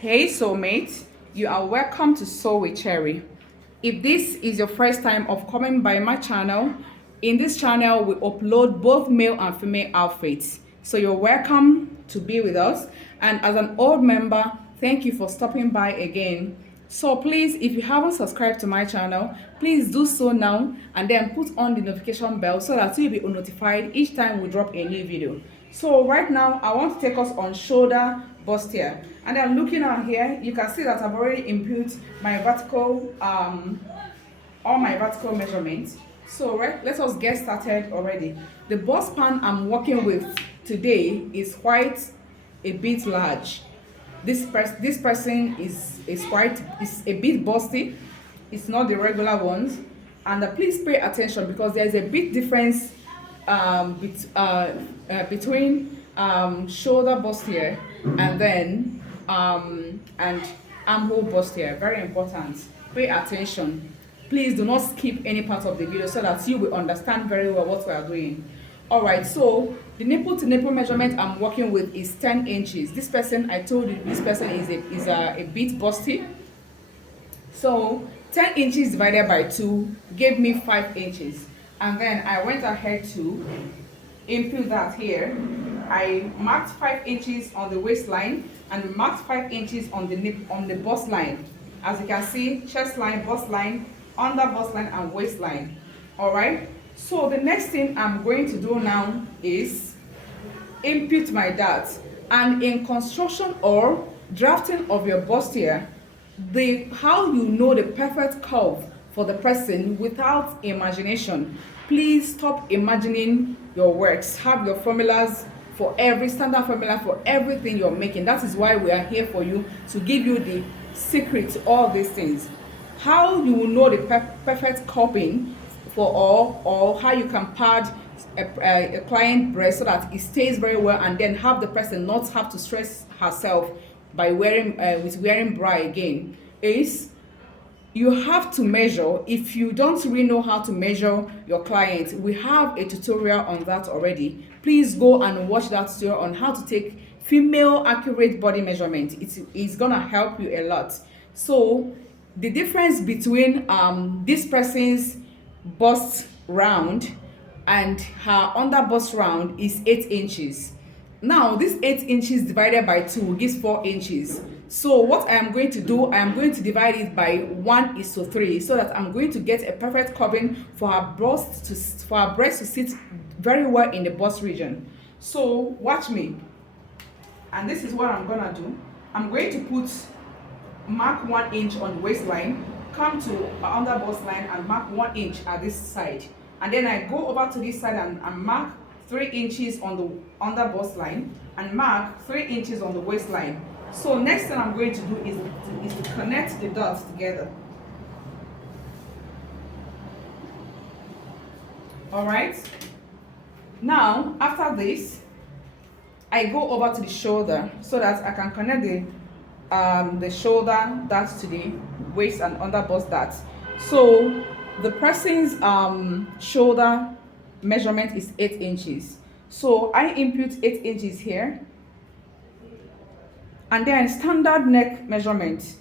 Hey soulmate, you are welcome to Soul with Cherry. If this is your first time of coming by my channel, in this channel we upload both male and female outfits. So you're welcome to be with us. And as an old member, thank you for stopping by again. So please, if you haven't subscribed to my channel, please do so now and then put on the notification bell so that you'll be notified each time we drop a new video. So right now, I want to take us on shoulder bustier. And I'm looking out here, you can see that I've already input my vertical, all my vertical measurements. So let us get started already. The bust span I'm working with today is quite a bit large. This person is a bit busty. It's not the regular ones. And please pay attention because there's a big difference between shoulder bustier and then and armhole bustier. Very important. Pay attention. Please do not skip any part of the video so that you will understand very well what we are doing. All right, so the nipple to nipple measurement I'm working with is 10 inches. This person, I told you, this person is a bit busty. So 10 inches divided by 2 gave me 5 inches. And then I went ahead to input that here. I marked 5 inches on the waistline and marked 5 inches on the bust line. As you can see, chest line, bust line, under bust line, and waistline. All right. So the next thing I'm going to do now is input my dart. And in construction or drafting of your bustier, how you know the perfect curve for the person without imagination. Please stop imagining your works. Have your formulas for every standard formula for everything you're making. That is why we are here for you, to give you the secret to all these things. How you will know the perfect cupping for all, or how you can pad a client breast so that it stays very well, and then have the person not have to stress herself by wearing bra again, is you have to measure. If you don't really know how to measure your client, we have a tutorial on that already. Please go and watch that tutorial on how to take female accurate body measurement. It's gonna help you a lot. So the difference between this person's bust round and her under bust round is 8 inches. Now this 8 inches divided by 2 gives 4 inches. So what I am going to do, I am going to divide it by 1:3 so that I'm going to get a perfect curving for her breast to sit very well in the bust region. So watch me. And this is what I'm gonna do. I'm going to mark 1 inch on the waistline, come to under bust line and mark 1 inch at this side, and then I go over to this side and mark 3 inches on the under bust line and mark 3 inches on the waistline. So next thing I'm going to do is to connect the dots together. All right. Now after this, I go over to the shoulder so that I can connect the shoulder darts to the waist and under bust darts. So the person's shoulder measurement is 8 inches. So I input 8 inches here, and then standard neck measurement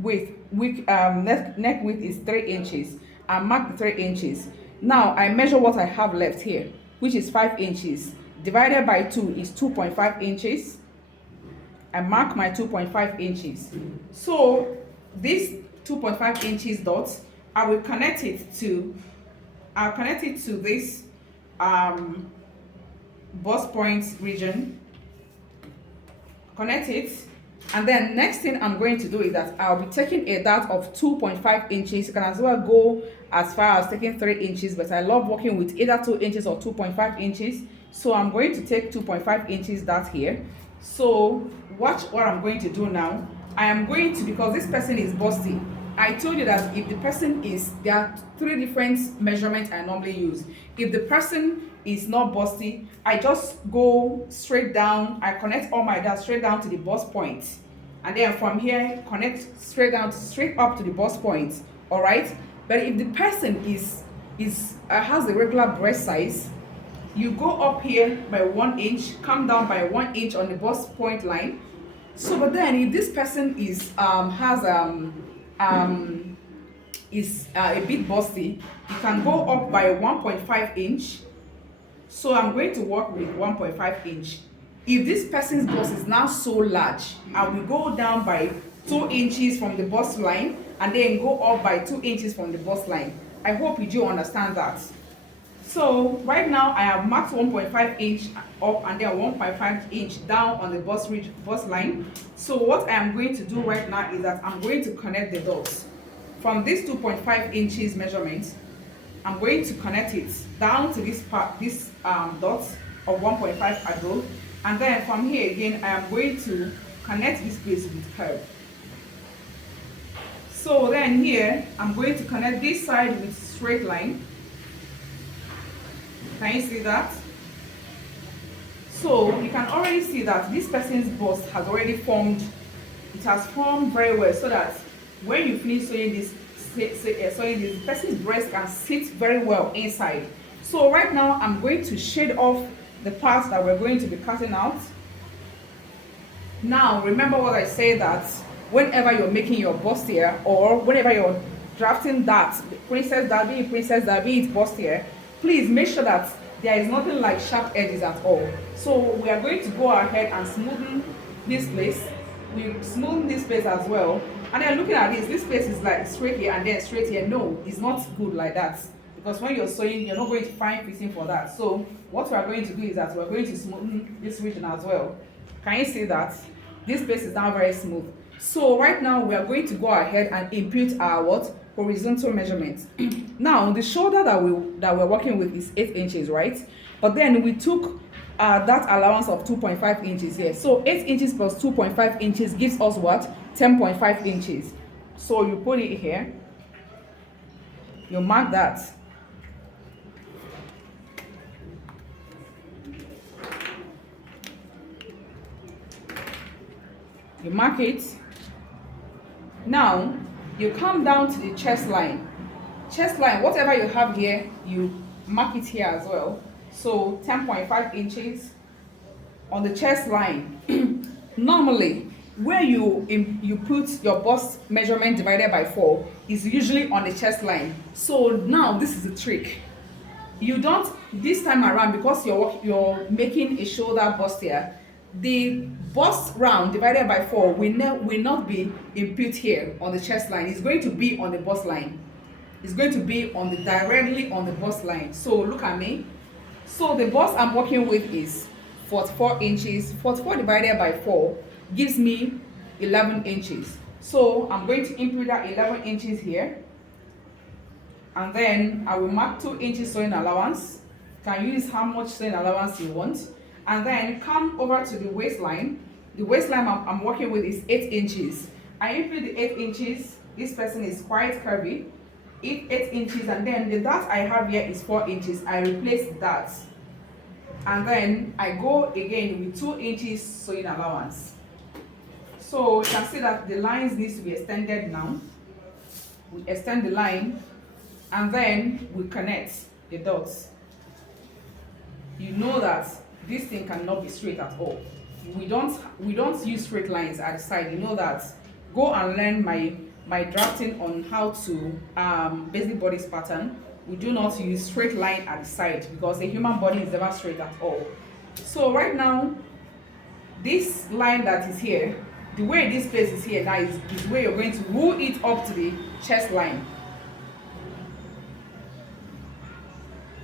with neck width is 3 inches. I mark the 3 inches. Now I measure what I have left here, which is 5 inches. Divided by 2 is 2.5 inches. I mark my 2.5 inches. So this 2.5 inches dot, I will connect it to this bust point region. Connect it, and then next thing I'm going to do is that I'll be taking a dart of 2.5 inches. You can as well go as far as taking 3 inches, but I love working with either 2 inches or 2.5 inches. So I'm going to take 2.5 inches dart here. So watch what I'm going to do now. I am going to, because this person is busty, I told you that if the person is, there are 3 different measurements I normally use. If the person is not busty, I just go straight down. I connect all my darts straight down to the bust point, and then from here connect straight up to the bust point. All right. But if the person has a regular breast size, you go up here by 1 inch, come down by 1 inch on the bust point line, So, but then if this person is has um is a bit busty, you can go up by 1.5 inch. So I'm going to work with 1.5 inch. If this person's bust is now so large, I will go down by 2 inches from the bust line and then go up by 2 inches from the bust line. I hope you do understand that. So right now I have marked 1.5 inch up and then 1.5 inch down on the bust line. So what I am going to do right now is that I'm going to connect the dots. From this 2.5 inches measurement, I'm going to connect it down to this part, this dot of 1.5 above, and then from here again I am going to connect this place with curve. So then here I'm going to connect this side with straight line. Can you see that? So you can already see that this person's bust has already formed. It has formed very well, so that when you finish sewing this, the person's breast can sit very well inside. So right now I'm going to shade off the parts that we're going to be cutting out. Now remember what I say, that whenever you're making your bustier, or whenever you're drafting that princess derby, it bustier, please make sure that there is nothing like sharp edges at all. So we are going to go ahead and smoothen this place. We smoothen this place as well. And then looking at this place is like straight here and then straight here. No, it's not good like that, because when you're sewing, you're not going to find fitting for that. So what we are going to do is that we're going to smoothen this region as well. Can you see that? This place is now very smooth. So right now we are going to go ahead and impute our what? Horizontal measurement. Now the shoulder that we're working with is 8 inches, right? But then we took that allowance of 2.5 inches here. So 8 inches plus 2.5 inches gives us what? 10.5 inches. So you put it here. You mark that. You mark it. Now you come down to the chest line. Chest line, whatever you have here, you mark it here as well. So 10.5 inches on the chest line. Normally, where you put your bust measurement divided by 4 is usually on the chest line. So now this is the trick. You don't, this time around, because you're making a shoulder bustier, the bust round divided by 4 will not be input here on the chest line. It's going to be on the bust line. It's going to be directly on the bust line. So look at me. So the bust I'm working with is 44 inches. 44 divided by 4 gives me 11 inches. So I'm going to input that 11 inches here. And then I will mark 2 inches sewing allowance. You can use how much sewing allowance you want. And then come over to the waistline. The waistline I'm working with is 8 inches. I input the 8 inches. This person is quite curvy. 8 inches, and then the dart I have here is 4 inches. I replace that. And then I go again with 2 inches sewing allowance. So you can see that the lines needs to be extended now. We extend the line and then we connect the dots. You know that this thing cannot be straight at all. We don't use straight lines at the side. You know that. Go and learn my drafting on how to basic bodice pattern. We do not use straight line at the side because the human body is never straight at all. So right now, this line that is here, the way this place is here now is where you're going to roll it up to the chest line.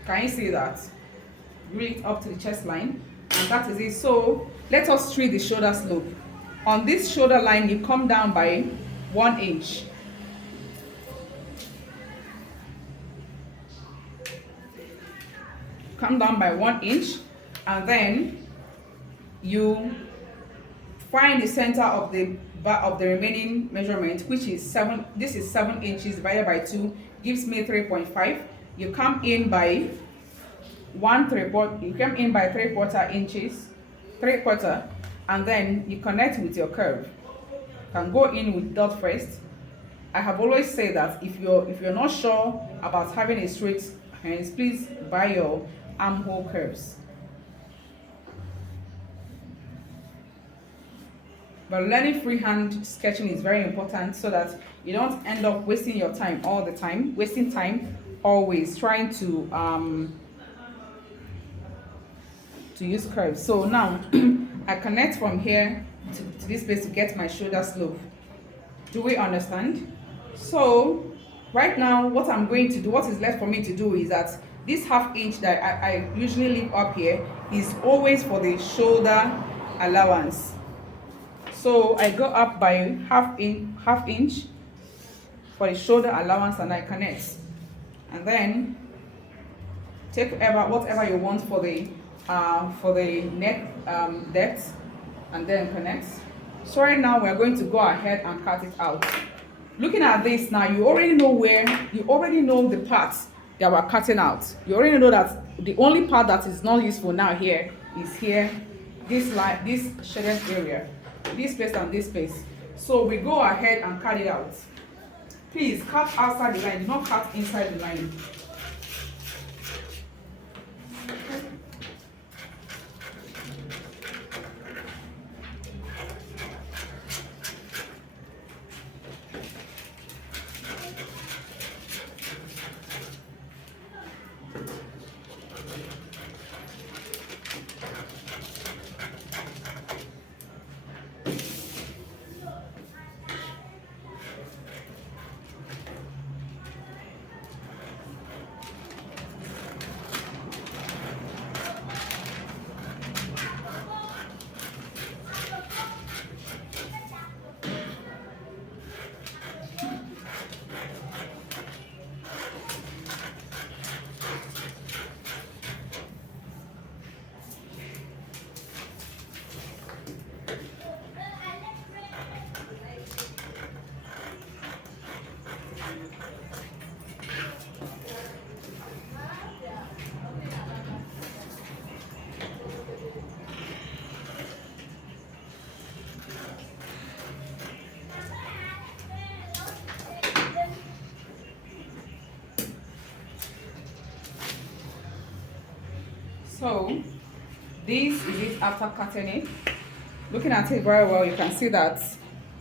Can you see that? Roll it up to the chest line, and that is it. So let us treat the shoulder slope. On this shoulder line, you come down by 1 inch. Come down by 1 inch, and then you find the center of the remaining measurement, which is 7. This is 7 inches divided by 2 gives me 3.5. You come in by 1/3. You come in by 3/4 inches, 3/4, and then you connect with your curve. You can go in with dot first. I have always said that if you're not sure about having a straight hands, please buy your armhole curves. But learning freehand sketching is very important so that you don't end up wasting your time all the time, wasting time always trying to use curves. So now I connect from here to this place to get my shoulder slope. Do we understand? So right now what I'm going to do, what is left for me to do is that this half inch that I usually leave up here is always for the shoulder allowance. So I go up by half inch for the shoulder allowance and I connect. And then take whatever you want for the neck depth and then connect. So right now we're going to go ahead and cut it out. Looking at this now, you already know the parts that we're cutting out. You already know that the only part that is not useful now here is here, this line, this shaded area, this space and this space. So we go ahead and cut it out. Please cut outside the line, do not cut inside the line. So this is it after cutting it. Looking at it very well, you can see that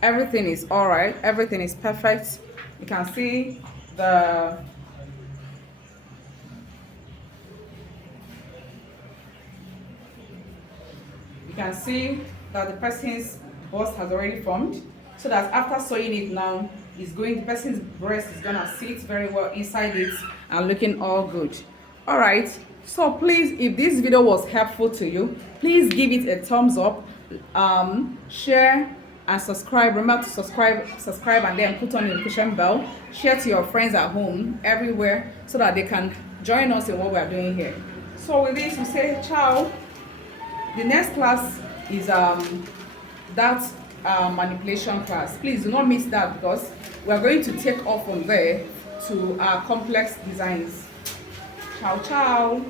everything is all right, everything is perfect. You can see that the person's bust has already formed, so that after sewing it now, the person's breast is gonna sit very well inside it and looking all good. All right, so please, if this video was helpful to you, please give it a thumbs up, share and subscribe. Remember to subscribe and then put on the notification bell. Share to your friends at home, everywhere, so that they can join us in what we are doing here. So with this, we say ciao. The next class is that manipulation class. Please do not miss that, because we are going to take off from there to complex designs. Ciao ciao.